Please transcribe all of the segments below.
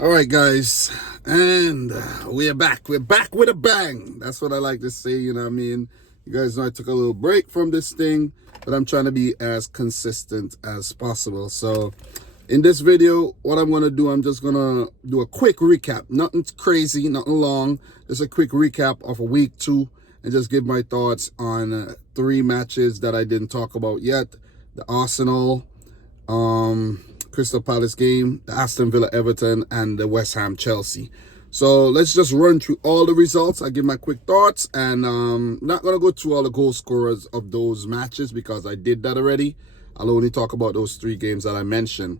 All right, guys, and we're back. We're back with a bang. That's what I like to say, you know what I mean? You guys know I took a little break from this thing, but I'm trying to be as consistent as possible. So in this video, what I'm going to do, I'm just going to do a quick recap. Nothing crazy, nothing long. Just a quick recap of a week 2 and just give my thoughts on 3 matches that I didn't talk about yet. The Arsenal, Crystal Palace game, the Aston Villa Everton, and the West Ham Chelsea. So let's just run through all the results. I give my quick thoughts, and not gonna go through all the goal scorers of those matches because I did that already. I'll only talk about those 3 games that I mentioned.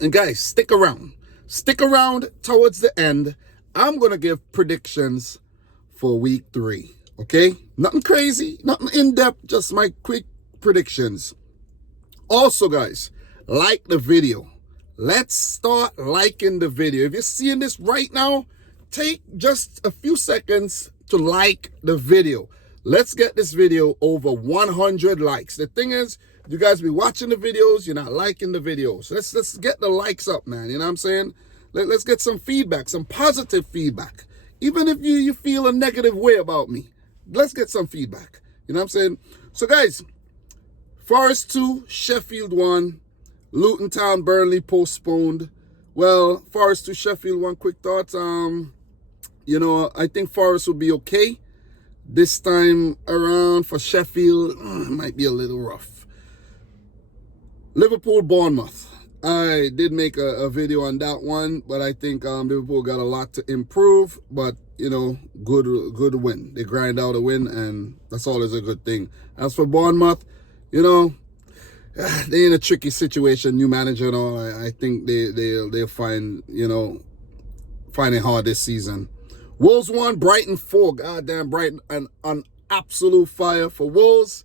And guys, stick around towards the end. I'm gonna give predictions for week 3. Okay, nothing crazy, nothing in-depth, just my quick predictions. Also, guys, like the video. Let's start liking the video. If you're seeing this right now, take just a few seconds to like the video. Let's get this video over 100 likes. The thing is, you guys be watching the videos, you're not liking the videos. Let's get the likes up, man. You know what I'm saying? Let's get some feedback, some positive feedback. Even if you feel a negative way about me, let's get some feedback. You know what I'm saying? So, guys, Forest 2, Sheffield 1. Luton Town, Burnley postponed. Well, Forest to Sheffield, 1 quick thought. I think Forest will be okay. This time around for Sheffield, it might be a little rough. Liverpool, Bournemouth. I did make a video on that one, but I think Liverpool got a lot to improve. But, good win. They grind out a win, and that's always a good thing. As for Bournemouth, they're in a tricky situation, new manager and all. I think they'll find, find it hard this season. Wolves 1, Brighton 4. Goddamn, Brighton on absolute fire for Wolves.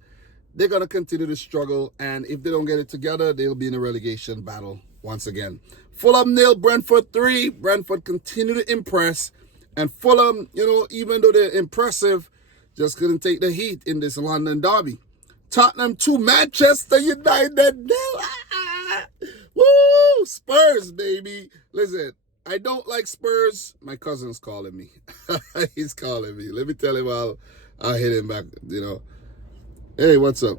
They're going to continue to struggle, and if they don't get it together, they'll be in a relegation battle once again. Fulham 0, Brentford 3. Brentford continue to impress, and Fulham, even though they're impressive, just couldn't take the heat in this London derby. Tottenham 2, Manchester United 0. Woo! Spurs, baby. Listen, I don't like Spurs. My cousin's calling me. He's calling me. Let me tell him I'll hit him back, Hey, what's up?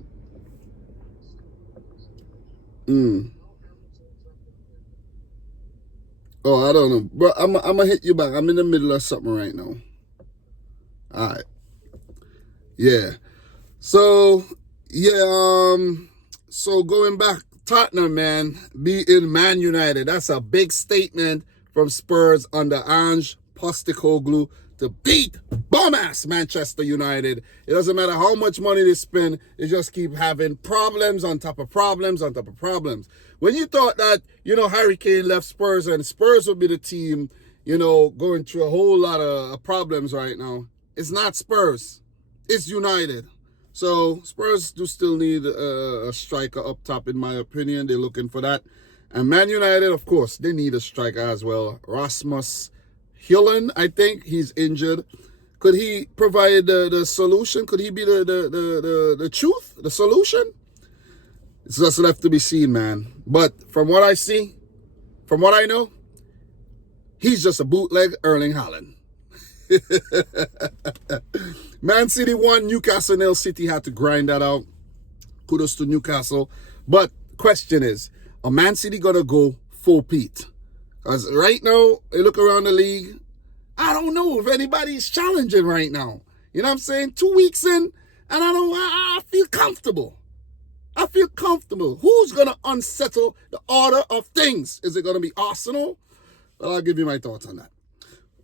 Oh, I don't know. Bro, I'm going to hit you back. I'm in the middle of something right now. All right. Yeah. So going back, Tottenham, man, beating Man United. That's a big statement from Spurs under Ange Postecoglou to beat bum-ass Manchester United. It doesn't matter how much money they spend, they just keep having problems on top of problems on top of problems. When you thought that, Harry Kane left Spurs and Spurs would be the team, going through a whole lot of problems right now, it's not Spurs. It's United. So Spurs do still need a striker up top, in my opinion. They're looking for that. And Man United, of course, they need a striker as well. Rasmus Højlund, I think he's injured. Could he provide the solution? Could he be the truth, the solution? It's just left to be seen, man. But from what I see, from what I know, he's just a bootleg Erling Haaland. Man City 1, Newcastle 0. City had to grind that out. Kudos to Newcastle. But question is, are Man City going to go full Pete? Because right now, they look around the league, I don't know if anybody's challenging right now. You know what I'm saying? 2 weeks in, and I feel comfortable. I feel comfortable. Who's going to unsettle the order of things? Is it going to be Arsenal? Well, I'll give you my thoughts on that.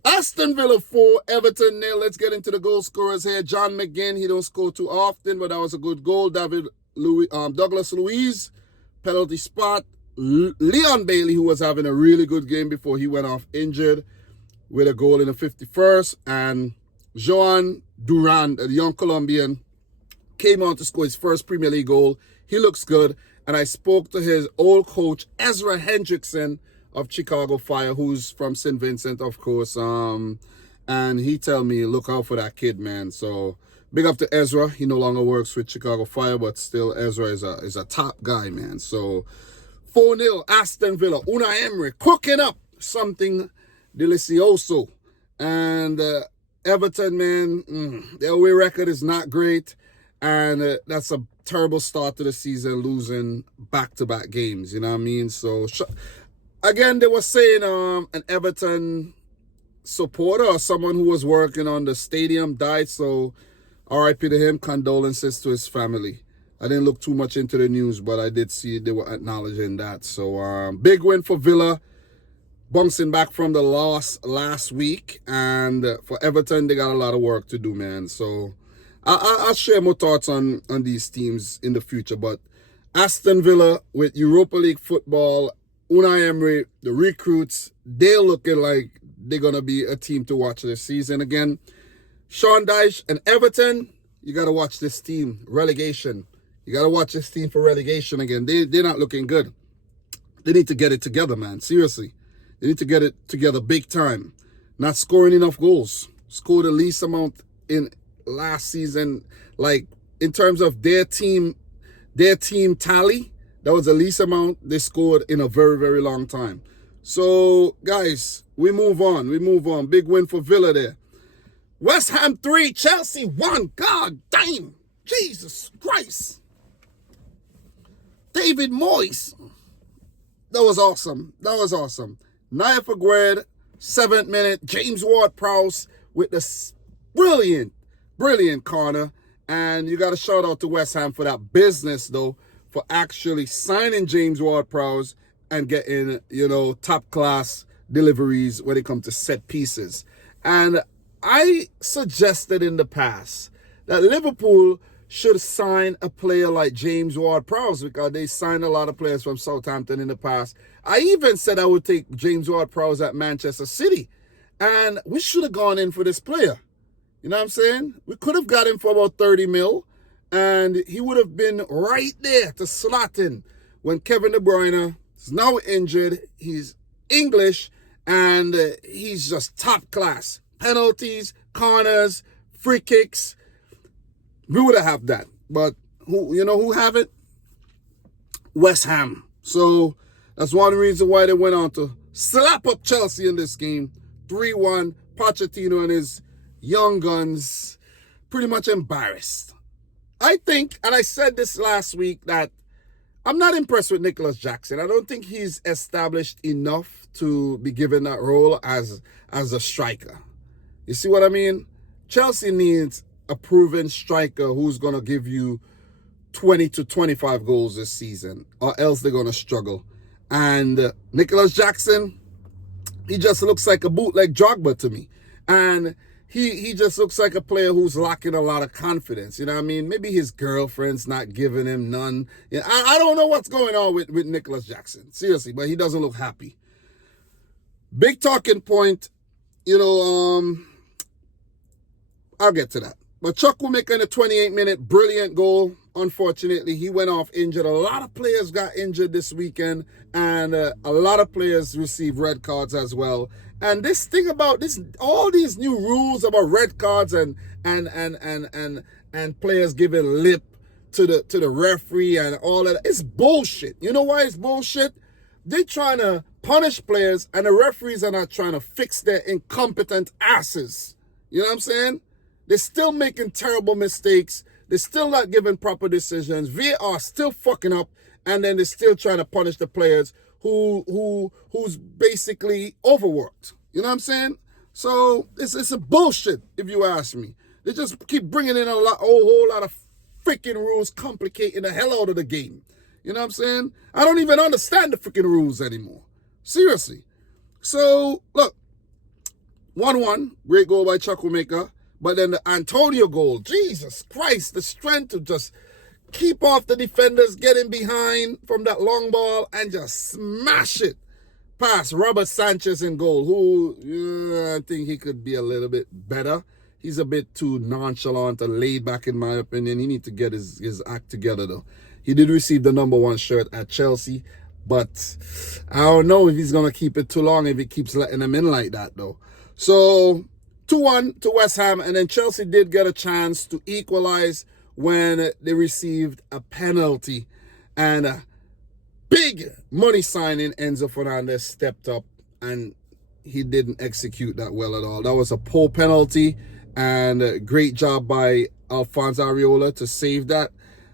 Aston Villa 4, Everton 0. Let's get into the goal scorers here. John McGinn, he don't score too often, but that was a good goal. Douglas Luiz, penalty spot. Leon Bailey, who was having a really good game before he went off injured, with a goal in the 51st. And Joan Duran, the young Colombian, came on to score his first Premier League goal. He looks good. And I spoke to his old coach, Ezra Hendrickson, of Chicago Fire, who's from St. Vincent, of course. And he tell me, look out for that kid, man. So big up to Ezra. He no longer works with Chicago Fire, but still Ezra is a top guy, man. So 4-0 Aston Villa. Unai Emery cooking up. something delicioso. And Everton, man, their away record is not great. And that's a terrible start to the season, losing back-to-back games, you know what I mean? So, again, they were saying an Everton supporter or someone who was working on the stadium died, so RIP to him, condolences to his family. I didn't look too much into the news, but I did see they were acknowledging that. So, big win for Villa, bouncing back from the loss last week. And for Everton, they got a lot of work to do, man. So, I'll share more thoughts on these teams in the future. But Aston Villa with Europa League football, Unai Emery, the recruits, they're looking like they're going to be a team to watch this season again. Sean Dyche and Everton, you got to watch this team. Relegation. You got to watch this team for relegation again. They're not looking good. They need to get it together, man. Seriously. They need to get it together big time. Not scoring enough goals. Scored the least amount in last season. Like, in terms of their team tally, that was the least amount they scored in a very, very long time. So, guys, we move on. Big win for Villa there. West Ham 3, Chelsea 1. God damn. Jesus Christ. David Moyes. That was awesome. Naya Fagued, 7th minute. James Ward-Prowse with the brilliant corner. And you got to shout out to West Ham for that business, though, for actually signing James Ward-Prowse and getting, top-class deliveries when it comes to set pieces. And I suggested in the past that Liverpool should sign a player like James Ward-Prowse because they signed a lot of players from Southampton in the past. I even said I would take James Ward-Prowse at Manchester City. And we should have gone in for this player. You know what I'm saying? We could have got him for about 30 mil. And he would have been right there to slot in when Kevin De Bruyne is now injured. He's English and he's just top class. Penalties, corners, free kicks. We would have that. But who have it? West Ham. So that's one reason why they went on to slap up Chelsea in this game. 3-1. Pochettino and his young guns pretty much embarrassed. I think, and I said this last week, that I'm not impressed with Nicholas Jackson. I don't think he's established enough to be given that role as a striker. You see what I mean? Chelsea needs a proven striker who's going to give you 20 to 25 goals this season, or else they're going to struggle. And Nicholas Jackson, he just looks like a bootleg Drogba to me. And he just looks like a player who's lacking a lot of confidence. You know what I mean? Maybe his girlfriend's not giving him none. I don't know what's going on with Nicholas Jackson. Seriously, but he doesn't look happy. Big talking point, I'll get to that. But Chukwuemeka making a 28-minute brilliant goal. Unfortunately, he went off injured. A lot of players got injured this weekend, and a lot of players received red cards as well. And this thing about this, all these new rules about red cards and players giving lip to the referee and all that, it's bullshit. You know why it's bullshit? They're trying to punish players, and the referees are not trying to fix their incompetent asses. You know what I'm saying? They're still making terrible mistakes. They're still not giving proper decisions. VAR still fucking up, and then they're still trying to punish the players who's basically overworked. You know what I'm saying? So it's a bullshit, if you ask me. They just keep bringing in a whole lot of freaking rules, complicating the hell out of the game. You know what I'm saying? I don't even understand the freaking rules anymore. Seriously. So, look. 1-1. Great goal by Chukwuemeka. But then the Antonio goal. Jesus Christ. The strength to just keep off the defenders, get in behind from that long ball and just smash it past Robert Sanchez in goal, who I think he could be a little bit better. He's a bit too nonchalant and laid back, in my opinion. He needs to get his act together, though. He did receive the number 1 shirt at Chelsea, but I don't know if he's going to keep it too long if he keeps letting them in like that, though. So 2-1 to West Ham, and then Chelsea did get a chance to equalize when they received a penalty. And a big money signing, Enzo Fernandez, stepped up and he didn't execute that well at all. That was a poor penalty, and a great job by Alphonso Areola to save that.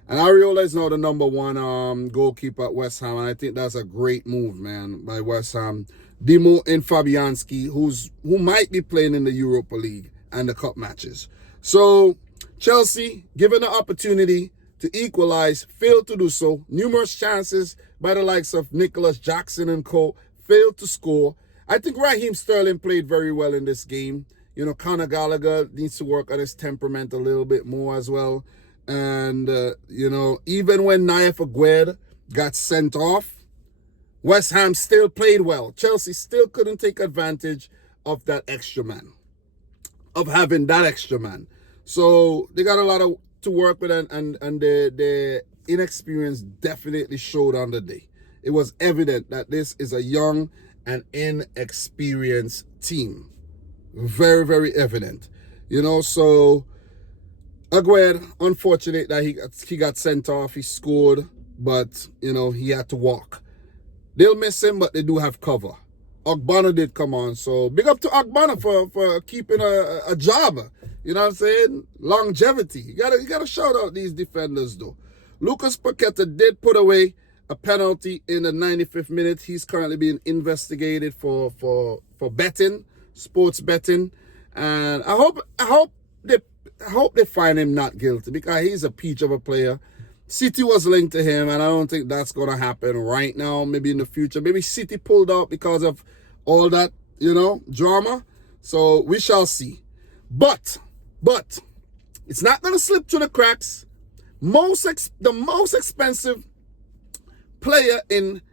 And Areola is now the number one goalkeeper at West Ham, and I think that's a great move, man, by West Ham. Dimo and Fabianski, who might be playing in the Europa League and the cup matches. So Chelsea, given the opportunity to equalize, failed to do so. Numerous chances by the likes of Nicholas Jackson and co. failed to score. I think Raheem Sterling played very well in this game. You know, Conor Gallagher needs to work on his temperament a little bit more as well. And, you know, even when Naif Aguerd got sent off, West Ham still played well. Chelsea still couldn't take advantage of that extra man, of having that extra man. So they got a lot to work with, and the inexperience definitely showed on the day. It was evident that this is a young and inexperienced team. Very, very evident. You know, so Aguerd, unfortunate that he got sent off. He scored, but, you know, he had to walk. They'll miss him, but they do have cover. Ogbonna did come on, so big up to Ogbonna for keeping a job. You know what I'm saying? Longevity. You gotta shout out these defenders, though. Lucas Paqueta did put away a penalty in the 95th minute. He's currently being investigated for betting, sports betting, and I hope they find him not guilty, because he's a peach of a player. City was linked to him, and I don't think that's going to happen right now. Maybe in the future. Maybe City pulled out because of all that, you know, drama. So we shall see. But it's not going to slip through the cracks. The most expensive player in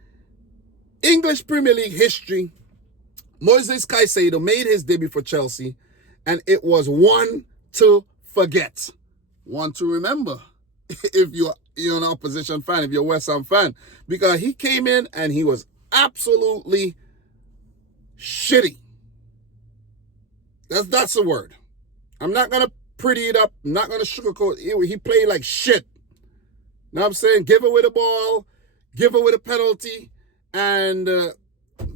English Premier League history, Moises Caicedo, made his debut for Chelsea, and it was one to forget, one to remember. If you're an opposition fan, if you're a West Ham fan, because he came in and he was absolutely shitty. That's the word. I'm not going to pretty it up. I'm not going to sugarcoat it. He played like shit. Know what I'm saying? Give away the ball, give away the penalty, and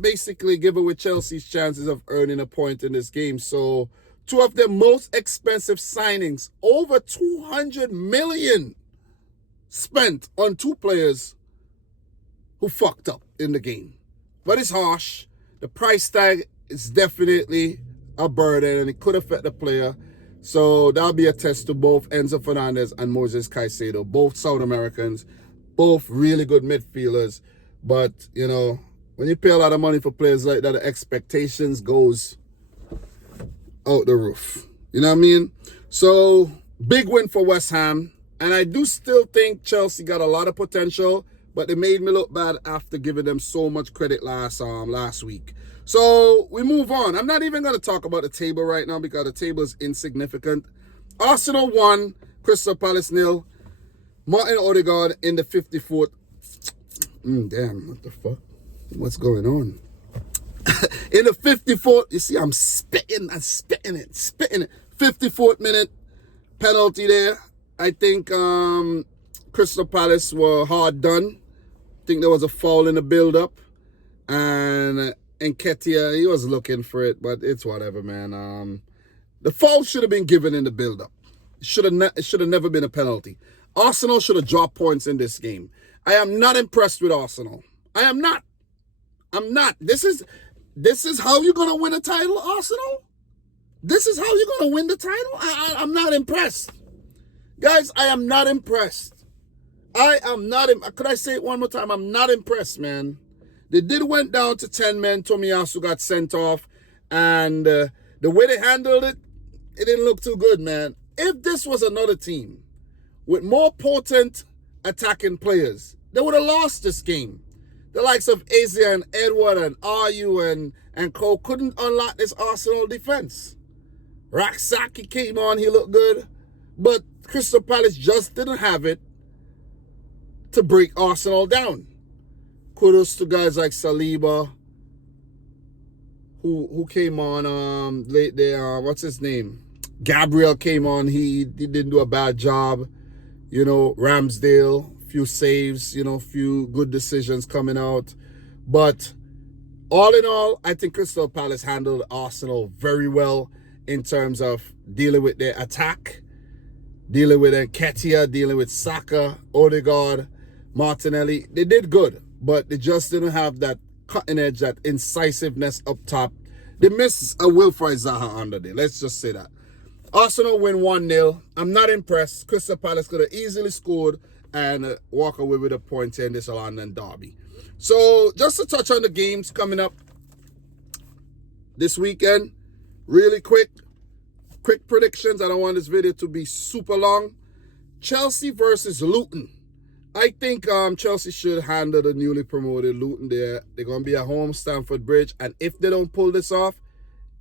basically give away Chelsea's chances of earning a point in this game. So two of their most expensive signings, over 200 million spent on two players who fucked up in the game. But it's harsh. The price tag is definitely a burden, and it could affect the player. So that'll be a test to both Enzo Fernandez and Moises Caicedo, both South Americans, both really good midfielders. But, you know, when you pay a lot of money for players like that, the expectations goes out the roof. You know what I mean? So, big win for West Ham. And I do still think Chelsea got a lot of potential, but they made me look bad after giving them so much credit last week. So we move on. I'm not even going to talk about the table right now because the table is insignificant. Arsenal 1, Crystal Palace 0. Martin Odegaard in the 54th. Damn, what the fuck? What's going on? In the 54th, you see, I'm spitting it. 54th minute penalty there. I think Crystal Palace were hard done. I think there was a foul in the build-up. And Nketiah, he was looking for it, but it's whatever, man. The foul should have been given in the build-up. It should have never been a penalty. Arsenal should have dropped points in this game. I am not impressed with Arsenal. I am not. I'm not. This is how you're going to win a title, Arsenal? This is how you're going to win the title? I'm not impressed. Guys, I am not impressed. Could I say it one more time? I'm not impressed, man. They went down to 10 men. Tomiyasu got sent off. And the way they handled it, it didn't look too good, man. If this was another team with more potent attacking players, they would have lost this game. The likes of Asia and Edward and Ayew and Cole couldn't unlock this Arsenal defense. Raksaki came on, he looked good. But Crystal Palace just didn't have it to break Arsenal down. Kudos to guys like Saliba, who came on late there. What's his name? Gabriel came on. He didn't do a bad job. You know, Ramsdale, few saves, you know, few good decisions coming out. But All in all, I think Crystal Palace handled Arsenal very well in terms of dealing with their attack, dealing with Nketiah, dealing with Saka, Odegaard, Martinelli. They did good, but they just didn't have that cutting edge, that incisiveness up top. They missed a Wilfried Zaha under there. Let's just say that. Arsenal win 1-0. I'm not impressed. Crystal Palace could have easily scored and walk away with a point in this London derby. So just to touch on the games coming up this weekend, really quick predictions. I don't want this video to be super long. Chelsea versus Luton. I think Chelsea should handle the newly promoted Luton there. They're going to be at home, Stamford Bridge. And if they don't pull this off,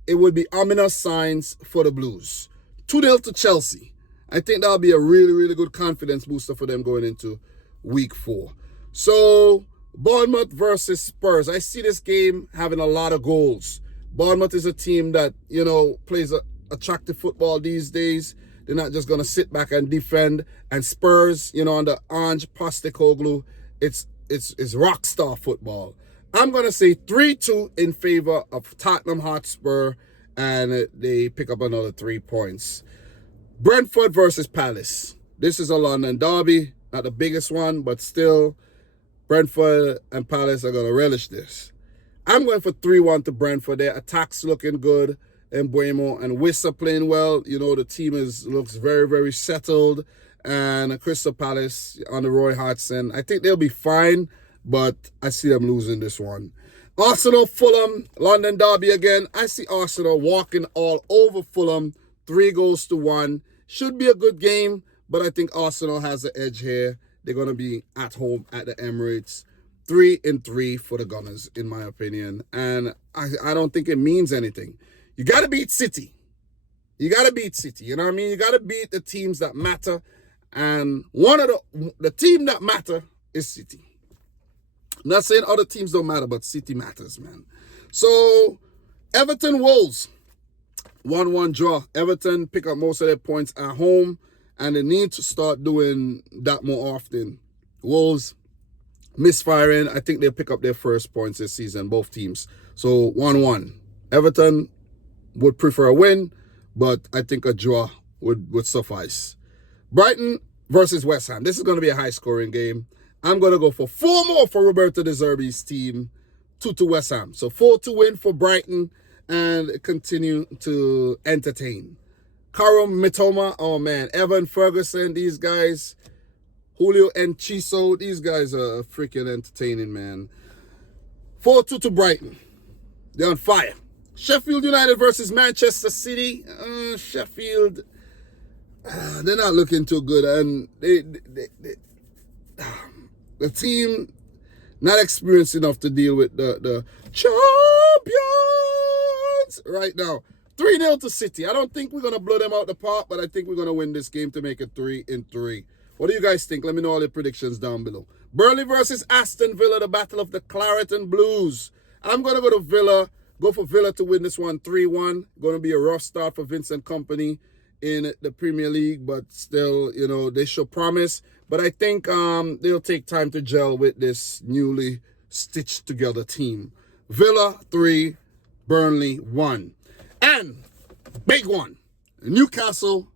it would be ominous signs for the Blues. 2-0 to Chelsea. I think that'll be a really, really good confidence booster for them going into week 4. So, Bournemouth versus Spurs. I see this game having a lot of goals. Bournemouth is a team that, plays attractive football these days. They're not just going to sit back and defend. And Spurs, under Ange Postecoglou, it's rock star football. I'm going to say 3-2 in favor of Tottenham Hotspur, and they pick up another 3 points. Brentford versus Palace. This is a London derby, not the biggest one, but still, Brentford and Palace are going to relish this. I'm going for 3-1 to Brentford. Their attack's looking good. And Mbeumo and Wissa playing well. The team looks very, very settled. And Crystal Palace on the Roy Hodgson, I think they'll be fine, but I see them losing this one. Arsenal, Fulham, London derby again. I see Arsenal walking all over Fulham, 3-1. Should be a good game, but I think Arsenal has the edge here. They're going to be at home at the Emirates. 3-3 for the Gunners, in my opinion. And I don't think it means anything. You got to beat City. You got to beat City. You know what I mean? You got to beat the teams that matter. And one of the team that matter is City. I'm not saying other teams don't matter, but City matters, man. So, Everton Wolves. 1-1 draw. Everton pick up most of their points at home, and they need to start doing that more often. Wolves misfiring. I think they'll pick up their first points this season, both teams. So, 1-1. Everton would prefer a win, but I think a draw would suffice. Brighton versus West Ham. This is going to be a high-scoring game. I'm going to go for 4 more for Roberto De Zerbi's team, 2 to West Ham. So 4 to win for Brighton and continue to entertain. Karam Mitoma, oh man, Evan Ferguson, these guys, Julio Enciso, these guys are freaking entertaining, man. 4-2 to Brighton. They're on fire. Sheffield United versus Manchester City. Sheffield, they're not looking too good. And the team not experienced enough to deal with the champions right now. 3-0 to City. I don't think we're going to blow them out the park, but I think we're going to win this game to make it 3-3. What do you guys think? Let me know all your predictions down below. Burnley versus Aston Villa, the battle of the Claret and Blues. I'm going to go to Villa. Go for Villa to win this one 3-1. Going to be a rough start for Vincent Kompany in the Premier League, but still, they show promise. But I think they'll take time to gel with this newly stitched together team. Villa 3, Burnley 1. And big one, Newcastle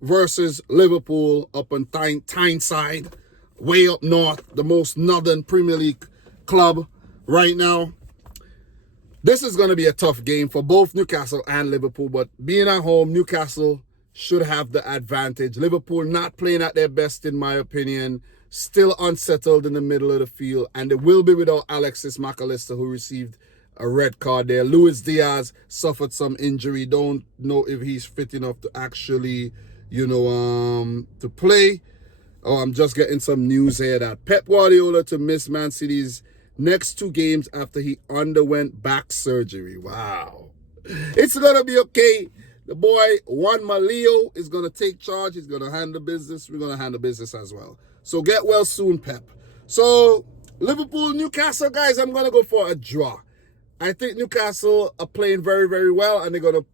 versus Liverpool up on Tyneside, way up north, the most northern Premier League club right now. This is going to be a tough game for both Newcastle and Liverpool, but being at home, Newcastle should have the advantage. Liverpool not playing at their best, in my opinion, still unsettled in the middle of the field, and they will be without Alexis McAllister, who received a red card there. Luis Diaz suffered some injury. Don't know if he's fit enough to actually, to play. Oh, I'm just getting some news here that Pep Guardiola to miss Man City's next 2 games after he underwent back surgery. Wow. It's going to be okay. The boy, Juan Malio, is going to take charge. He's going to handle business. We're going to handle business as well. So get well soon, Pep. So, Liverpool, Newcastle, guys, I'm going to go for a draw. I think Newcastle are playing very, very well, and they're going to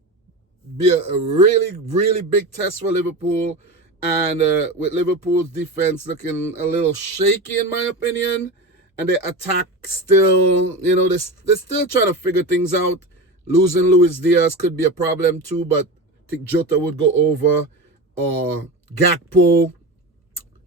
be a really, really big test for Liverpool. And with Liverpool's defense looking a little shaky, in my opinion, and the attack still, you know, they're still trying to figure things out. Losing Luis Diaz could be a problem too, but I think Jota would go over, or Gakpo,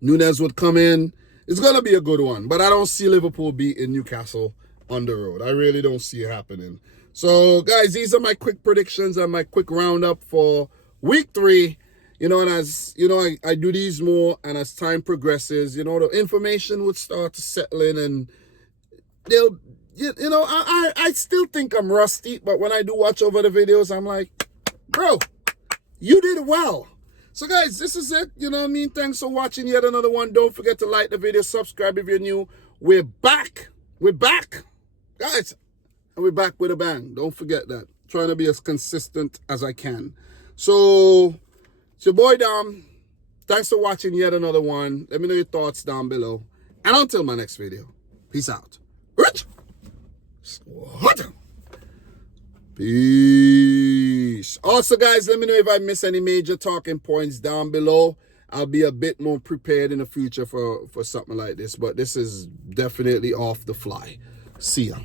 Nunes would come in. It's going to be a good one, but I don't see Liverpool beating Newcastle on the road. I really don't see it happening. So, guys, these are my quick predictions and my quick roundup for week 3. You know, and as, you know, I do these more, and as time progresses, you know, the information would start to settle in, and they'll, you know, I still think I'm rusty, but when I do watch over the videos, I'm like, bro, you did well. So, guys, this is it. You know what I mean? Thanks for watching yet another one. Don't forget to like the video, subscribe if you're new. We're back. We're back, guys. And we're back with a bang. Don't forget that. Trying to be as consistent as I can. So, it's your boy Dom. Thanks for watching yet another one. Let me know your thoughts down below. And until my next video, peace out. Rich. Peace. Also, guys, let me know if I miss any major talking points down below. I'll be a bit more prepared in the future for something like this. But this is definitely off the fly. See ya.